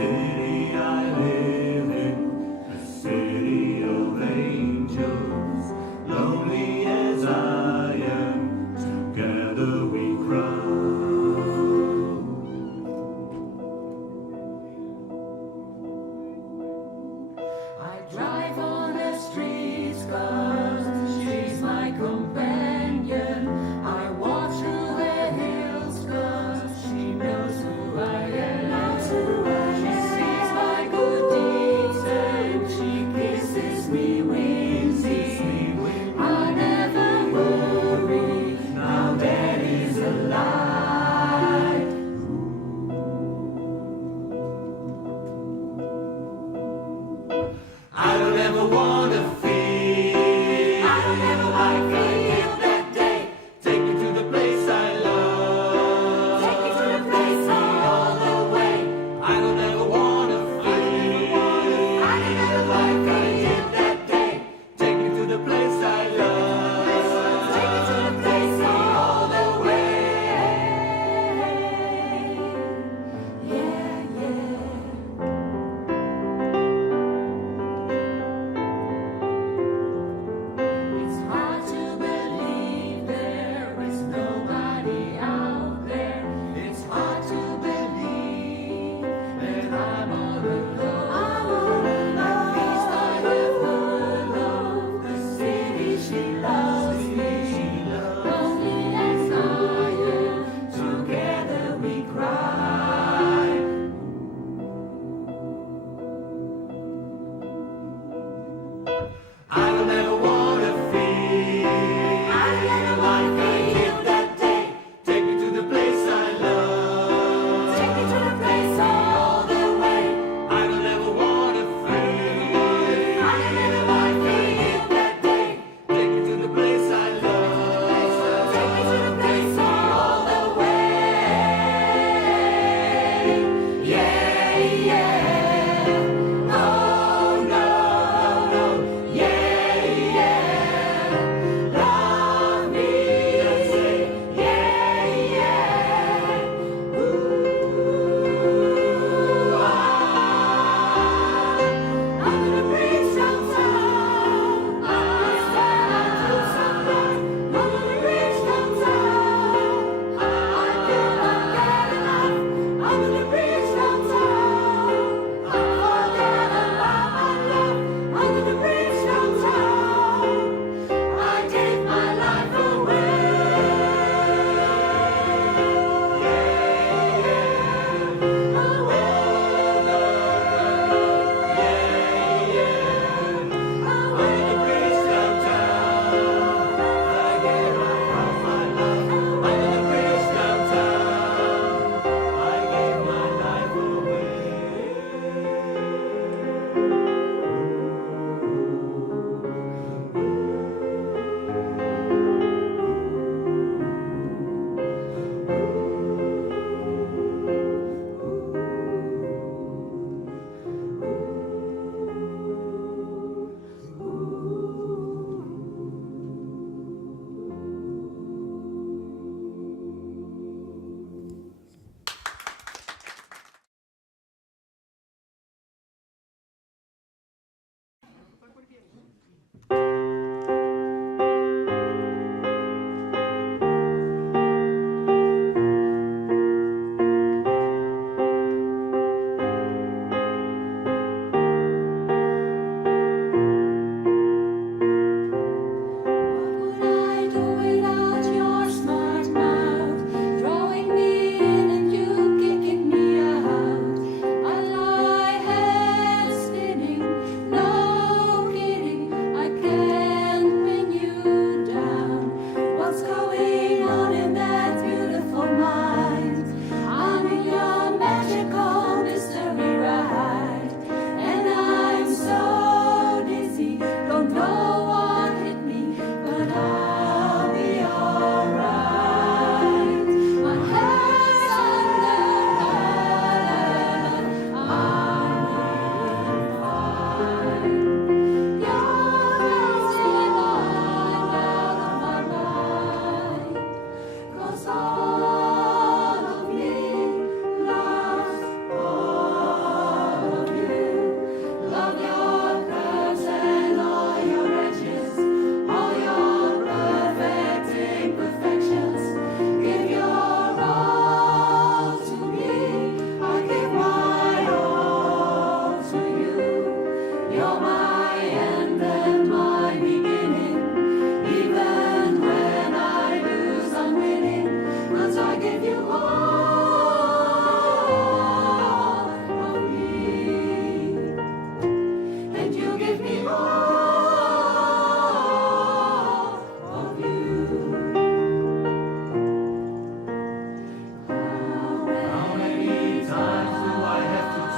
city I live in, a city of angels, lonely as I am, together we cry. I drive on the streets 'cause she's my companion. I walk through the hills 'cause she knows who I am. She sees my good deeds and she kisses me windy. I never worry, now that is a lie. I don't ever wanna feel, I don't ever wanna feel that day. take me to the place I love, Take me to the place all the way. I don't ever wanna feel, I don't ever wanna feel that day. take me to the place I love, Take me to the place all the way. Yeah, yeah.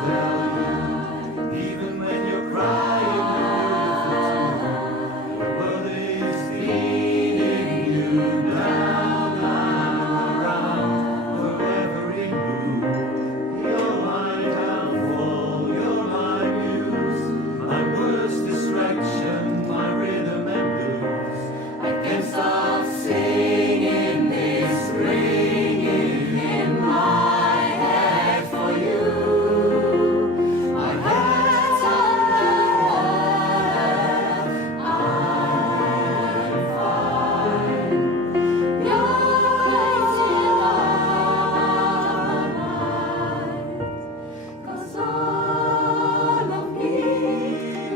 tell you, even when you're crying, the world is leading you down and around wherever you move. You're my downfall, you're my muse, my worst distraction, my rhythm and blues. I can't stop singing this ringing in my head for you. My head's under water, I'm fine. You're crazy about mine, 'cause all of me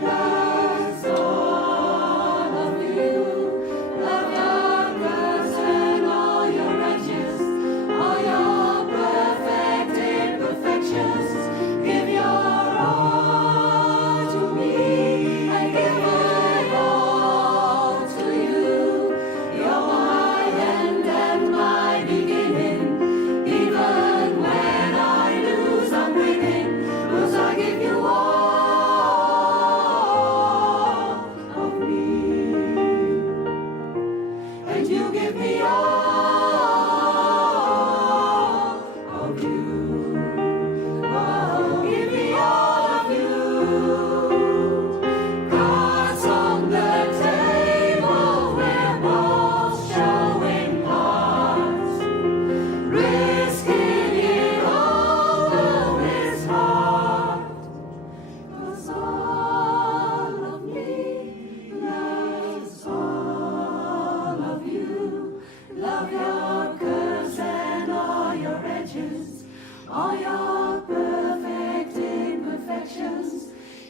loves all of you. Love your curves and all your edges, all your perfect imperfections. Give your all to me, I give it all to you. You're my end and my beginning. Even when I lose, I'm winning, 'cause I give you all of me, and you give me all of you. Oh, give me all of you. Cards on the table, we're both showing hearts. Risking it all though it's hard, 'cause all of me loves all of you. Love your curves and all your edges, all your perfect imperfections.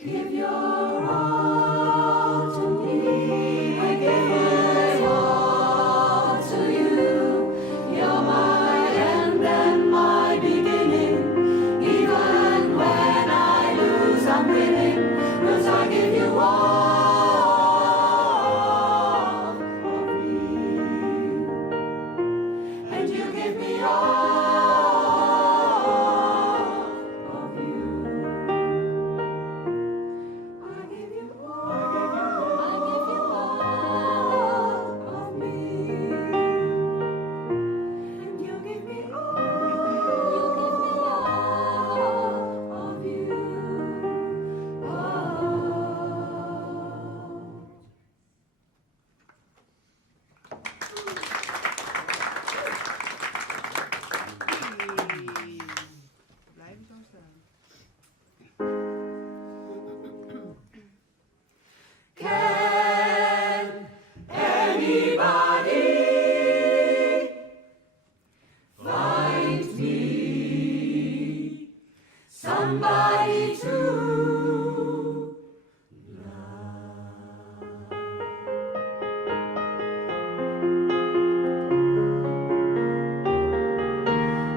Give your all to me, I give it all to you. You're my end and my beginning. Even when I lose, I'm winning, 'cause I give you all of me, and you give me all of you. I give you all of me, and you give me all of you. Blijven zo staan. Can anybody find me somebody to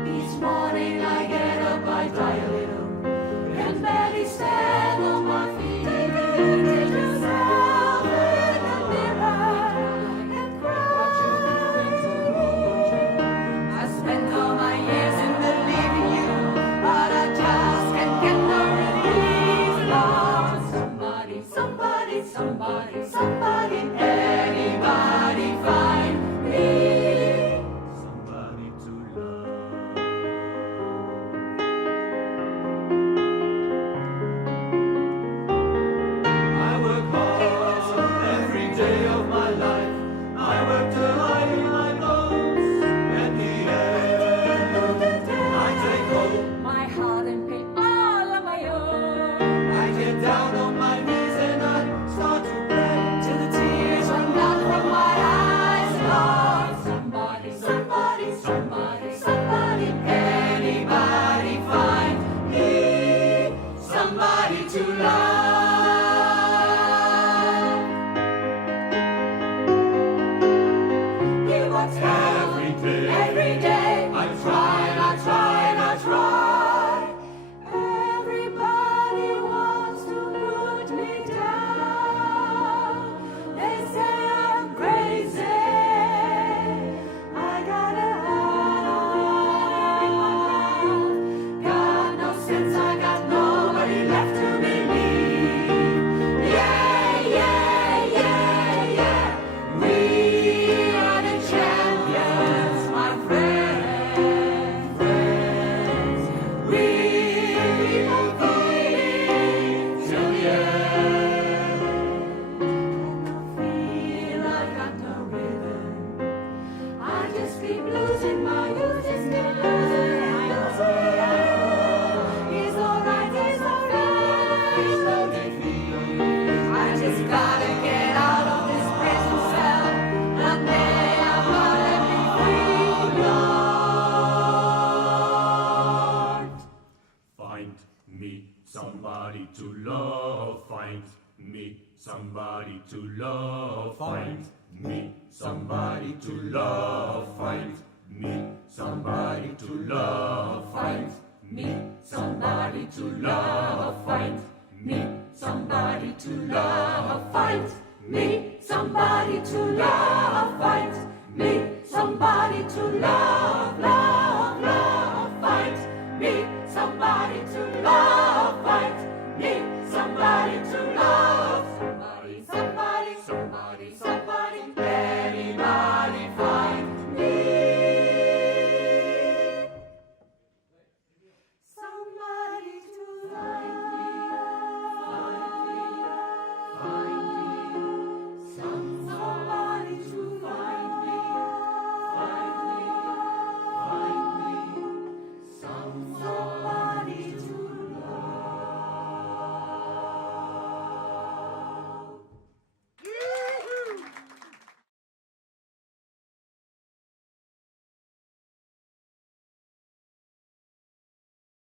each morning I get up, I try a little, can barely stand on my feet. Take yourself in the mirror and cry to me. I spent all my years in believing you, but I just can't get no relief. Lord, somebody, somebody, somebody, somebody, anybody find me Somebody to love. I work hard every day of my life. I work till I eat my bones. At the end, I take home. my heart and pain all on my own. I get down on my knees and I start to pray. Till the tears run down from my eyes. Lord, somebody, somebody, somebody, somebody, anybody find me somebody to love. You are every day. I try, I try, I try. Everybody wants to put me down. They say I'm crazy. I gotta have God knows since I got no me somebody to love, find me somebody to love, find me somebody to love, find me somebody to love, find me somebody to love, find me somebody to love, find me somebody to love, find me somebody to love, love, love, find me somebody to love.